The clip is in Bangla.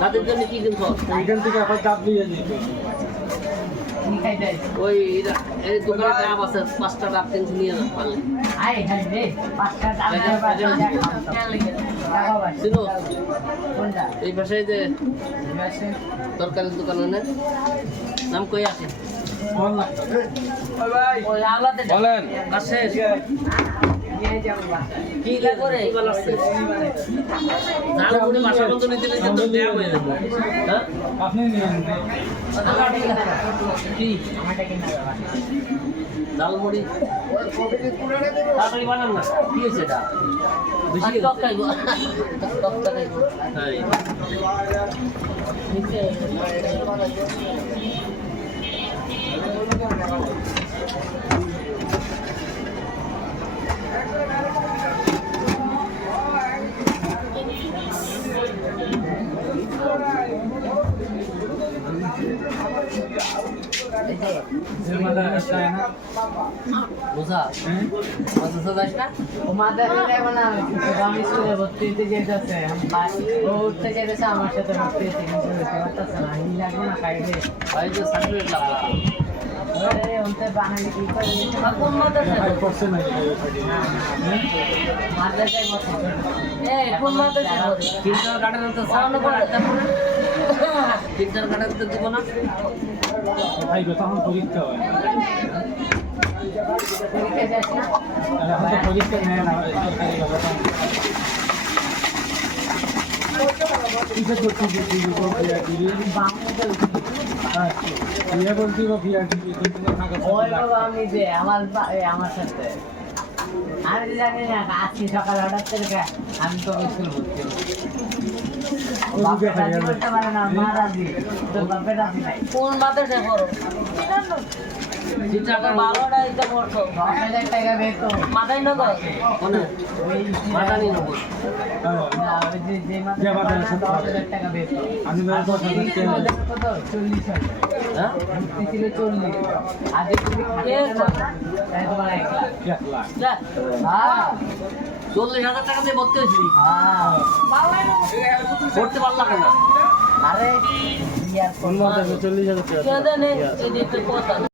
তাদের জন্য কি কিনবো? এখান থেকে আবার চাপ দিয়ে দিতে ওই দোকানে ডাব আছে 5টা ডাব কিনতে নিয়ে যান পারলে। চিনো এই ভাষায় যে তরকারির দোকান না নাম কই আছে বলেন আছে কি করে আছে জাল মুড়ি ভাষা বন্ধ নিতে নিতে তো দেয়া হয়ে যাবে হ্যাঁ আপনি নিয়েন কি জাল মুড়ি তাড়াতাড়ি বানান না কি হয়েছে এটা বেশি টক খাইবো টক খাইবো তাই বুঝা মাদ্রাসা যাস না ও মাদ্রাসা যাবো না আমি স্কুলে ভর্তি হতে যেতেছে ও উঠতে যেতেছে আমার সাথে ভর্তি হতে কিন্তু হতে পারতেছে না আমি লাগবো না খাইবে ভাই যে সার্টিফিকেট লাগবে ওনতে বাঙালি কি করে কোন মাদ্রাসা করছে না মাদ্রাসায় বসে কোন মাদ্রাসা কিন্টার গার্ডেন তো সামনে করে কিন্টার গার্ডেন তো দিব না ভাই তখন পরীক্ষা হয় পরীক্ষা যাস না এখন তো পরীক্ষা নেয় না সরকারি ভাবে কিসে করছি বিয়ে বলছি বা বিয়ে ওই বাবা আমি যে আমার সাথে আমি তো জানি না আজকে সকাল হঠাৎ করে আমি তো স্কুল ভর্তি করতে পারে না মা রাজি তোর বাপের রাজি নাই কোন মাদ্রাসায় পড়ো যেটা ভালোটা এটা পড়ছো 10,000 টাকা বেতন মাথায় নগর কোন মাথানি নগর না ওই যে মাদ্রাসা 10,000 টাকা বেতন আমি কত 40,000 হ্যাঁ ভর্তি ছিল 40 আর যে তুমি খাতে না তাই তোমার 1 লাখ হ্যাঁ 40,000 টাকা দিয়ে ভর্তি হয়েছি হ্যাঁ পড়তে পারলাম না আরে ইয়ার কোন মাদ্রাসা 40,000 টাকা কে জানে এই যে কথা